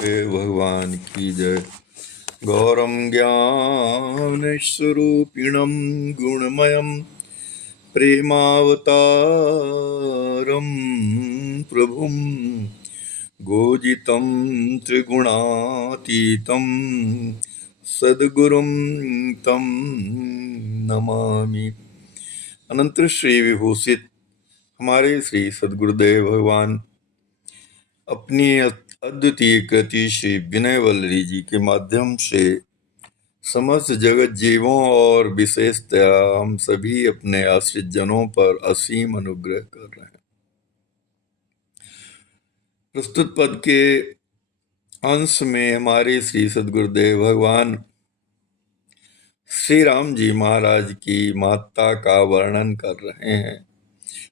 भगवान की जय। गौरम ज्ञान स्वरूपिणम गुणमयम प्रेमावतारम प्रभुम गोजितं त्रिगुणातीतं सद्गुरुं तं नमामि। अनंत श्री विभूषित हमारे श्री सद्गुरुदेव भगवान अपनी अद्वितीय कृति श्री विनय वल्लरी जी के माध्यम से समस्त जगत जीवों और विशेषतया हम सभी अपने आश्रित जनों पर असीम अनुग्रह कर रहे हैं। प्रस्तुत पद के अंश में हमारे श्री सद्गुरुदेव भगवान श्री राम जी महाराज की महत्ता का वर्णन कर रहे हैं,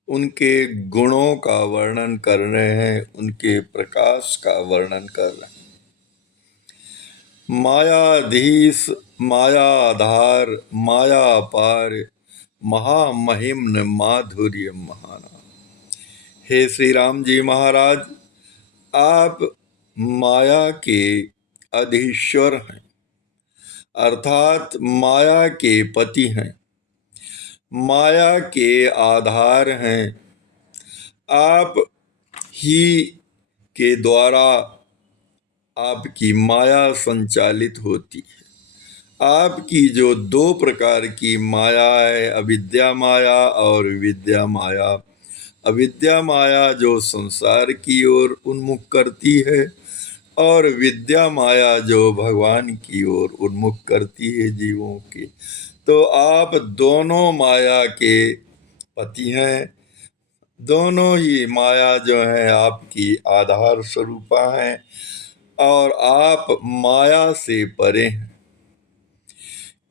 उनके गुणों का वर्णन कर रहे हैं, उनके प्रकाश का वर्णन कर रहे हैं। मायाधीश, माया आधार, माया अपार, महामहिम्न माधुर्य महाना। हे श्री राम जी महाराज, आप माया के अधीश्वर हैं, अर्थात माया के पति हैं, माया के आधार हैं। आप ही के द्वारा आपकी माया संचालित होती है। आपकी जो दो प्रकार की माया है, अविद्या माया और विद्या माया। अविद्या माया जो संसार की ओर उन्मुख करती है और विद्या माया जो भगवान की ओर उन्मुख करती है जीवों के। तो आप दोनों माया के पति हैं। दोनों ही माया जो है आपकी आधार स्वरूपा हैं और आप माया से परे हैं।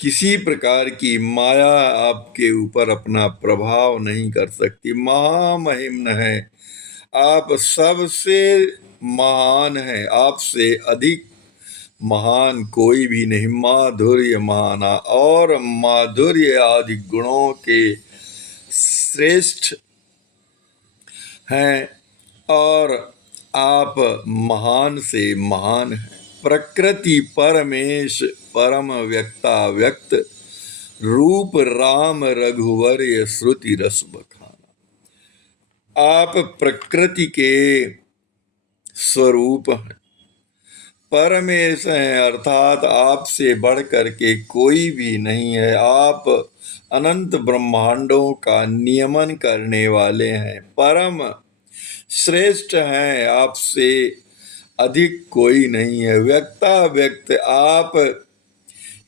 किसी प्रकार की माया आपके ऊपर अपना प्रभाव नहीं कर सकती। महामहिम्न है, आप सबसे महान हैं, आपसे अधिक महान कोई भी नहीं। माधुर्य महाना, और माधुर्य आदि गुणों के श्रेष्ठ हैं और आप महान से महान हैं। प्रकृति परमेश परम व्यक्ता व्यक्त, रूप राम रघुवर श्रुति रस बखाना। आप प्रकृति के स्वरूप हैं, परमेश हैं, अर्थात आपसे बढ़ करके कोई भी नहीं है। आप अनंत ब्रह्मांडों का नियमन करने वाले हैं, परम श्रेष्ठ हैं, आपसे अधिक कोई नहीं है। व्यक्ता व्यक्त, आप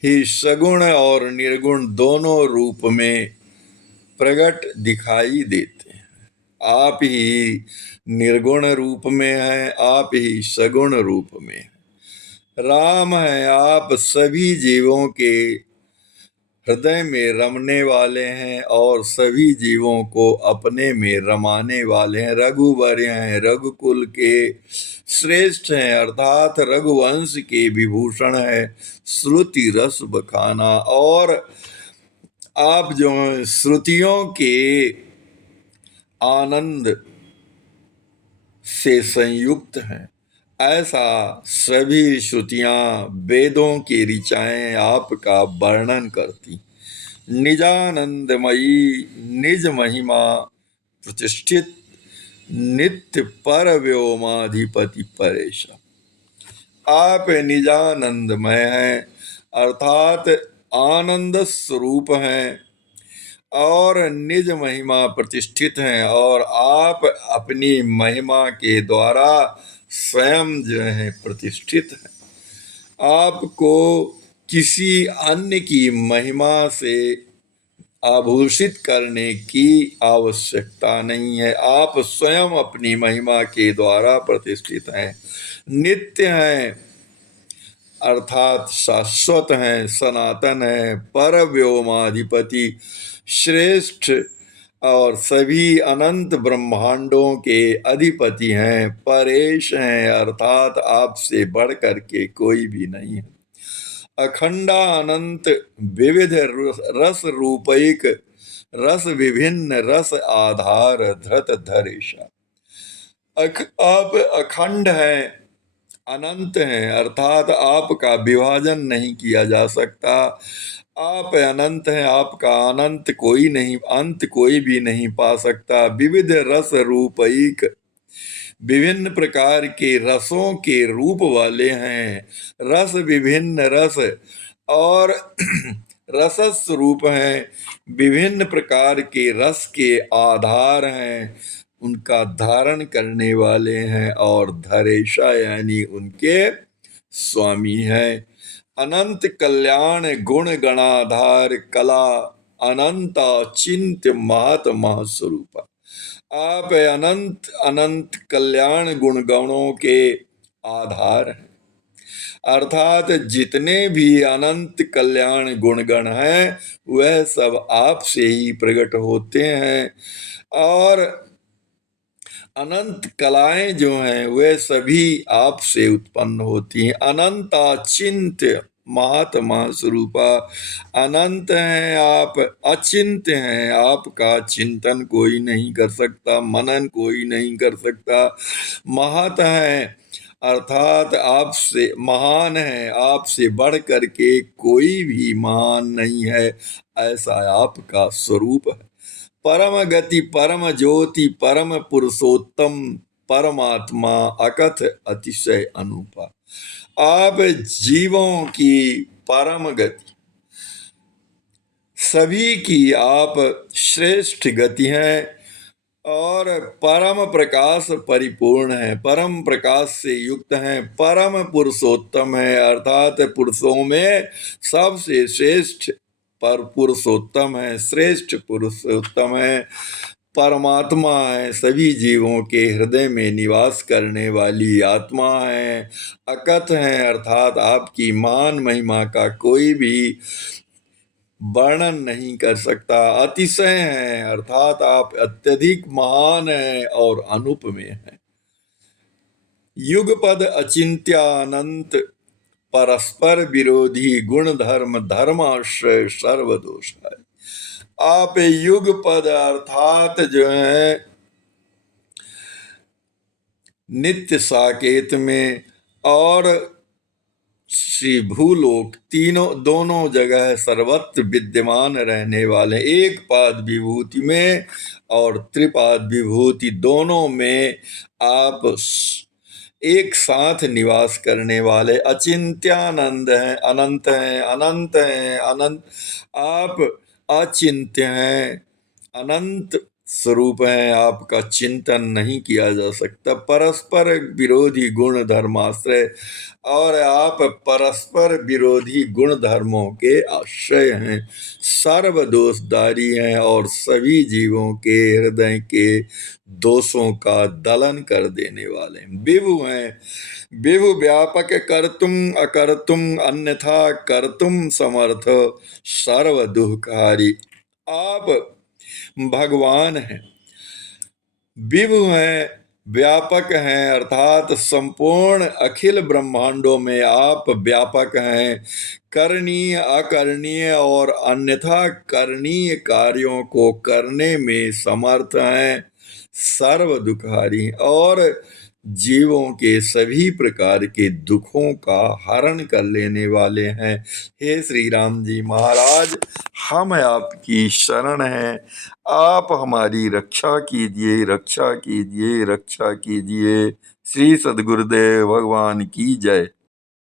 ही सगुण और निर्गुण दोनों रूप में प्रकट दिखाई देते हैं। आप ही निर्गुण रूप में हैं, आप ही सगुण रूप में हैं। राम है, आप सभी जीवों के हृदय में रमने वाले हैं और सभी जीवों को अपने में रमाने वाले हैं। रघुवर हैं, रघुकुल के श्रेष्ठ हैं, अर्थात रघुवंश के विभूषण है। श्रुति रस बखाना, और आप जो श्रुतियों के आनंद से संयुक्त हैं। ऐसा सभी श्रुतियां, वेदों की ऋचाएं आपका वर्णन करती। निजानंदमयी, निज महिमा प्रतिष्ठित, नित्य पर व्योमाधिपति परेश। आप निजानंदमय हैं, अर्थात आनंद स्वरूप हैं और निज महिमा प्रतिष्ठित हैं, और आप अपनी महिमा के द्वारा स्वयं जो है प्रतिष्ठित हैं। आपको किसी अन्य की महिमा से आभूषित करने की आवश्यकता नहीं है। आप स्वयं अपनी महिमा के द्वारा प्रतिष्ठित हैं, नित्य हैं, अर्थात शाश्वत हैं, सनातन हैं, पर व्योमाधिपति श्रेष्ठ और सभी अनंत ब्रह्मांडों के अधिपति हैं। परेश हैं, अर्थात आपसे बढ़ करके कोई भी नहीं है। अखंडा अनंत विविध रस रूपैक, रस विभिन्न रस आधार धृत धरेशा। आप अखंड हैं, अनंत हैं, अर्थात आपका विभाजन नहीं किया जा सकता। आप अनंत हैं, आपका अनंत कोई नहीं, अंत कोई भी नहीं पा सकता। विविध रस रूपईक, विभिन्न प्रकार के रसों के रूप वाले हैं। रस विभिन्न रस और रसस रूप हैं, विभिन्न प्रकार के रस के आधार हैं, उनका धारण करने वाले हैं और धरेशा यानी उनके स्वामी हैं। अनंत कल्याण गुण गणाधार कला अनंता चिंत महात्मा स्वरूप। आप अनंत अनंत कल्याण गुण गणों के आधार हैं, अर्थात जितने भी अनंत कल्याण गुणगण हैं वह सब आपसे ही प्रकट होते हैं। और अनंत कलाएं जो हैं वे सभी आपसे उत्पन्न होती हैं। अनंता चिंत महात्मा स्वरूपा, अनंत हैं आप, अचिंत्य हैं, आपका चिंतन कोई नहीं कर सकता, मनन कोई नहीं कर सकता। महत हैं अर्थात आपसे महान है, आपसे बढ़ करके कोई भी महान नहीं है, ऐसा आपका स्वरूप है। परम गति परम ज्योति परम पुरुषोत्तम परमात्मा अकथ अतिशय अनुपा। आप जीवों की परम गति, सभी की आप श्रेष्ठ गति हैं और परम प्रकाश परिपूर्ण है, परम प्रकाश से युक्त हैं, परम पुरुषोत्तम है अर्थात पुरुषों में सबसे श्रेष्ठ पर पुरुषोत्तम है, श्रेष्ठ पुरुषोत्तम है, परमात्मा है, सभी जीवों के हृदय में निवास करने वाली आत्मा है। अकथ है अर्थात आपकी महान महिमा का कोई भी वर्णन नहीं कर सकता। अतिशय है अर्थात आप अत्यधिक महान है और अनुपमेय है। युगपद अचिंत्यानंत परस्पर विरोधी गुण धर्म धर्माश्रय सर्वदोष है। आप युग पद अर्थात जो है नित्य साकेत में और श्री भूलोक तीनों दोनों जगह सर्वत्र विद्यमान रहने वाले, एक पाद विभूति में और त्रिपाद विभूति दोनों में आप एक साथ निवास करने वाले अचिंत्यानंद हैं, अनंत हैं, अनंत हैं, अनंत। आप अचिंत्य हैं, अनंत स्वरूप हैं, आपका चिंतन नहीं किया जा सकता। परस्पर विरोधी गुण धर्माश्रय, और आप परस्पर विरोधी गुण धर्मों के आश्रय हैं, सर्व दोषधारी हैं और सभी जीवों के हृदय के दोषों का दलन कर देने वाले हैं। विभु हैं, विभु व्यापक कर्तुम अकर्तुम अन्यथा कर्तुम समर्थ सर्व दुःखहारी। आप भगवान हैं, विभु हैं, व्यापक हैं अर्थात संपूर्ण अखिल ब्रह्मांडों में आप व्यापक हैं, करणीय अकरणीय और अन्यथा करणीय कार्यों को करने में समर्थ हैं, सर्व दुखहारी और जीवों के सभी प्रकार के दुखों का हरण कर लेने वाले हैं। हे श्री राम जी महाराज, हम आपकी शरण हैं, आप हमारी रक्षा कीजिए, रक्षा कीजिए, रक्षा कीजिए। श्री सद्गुरुदेव भगवान की जय।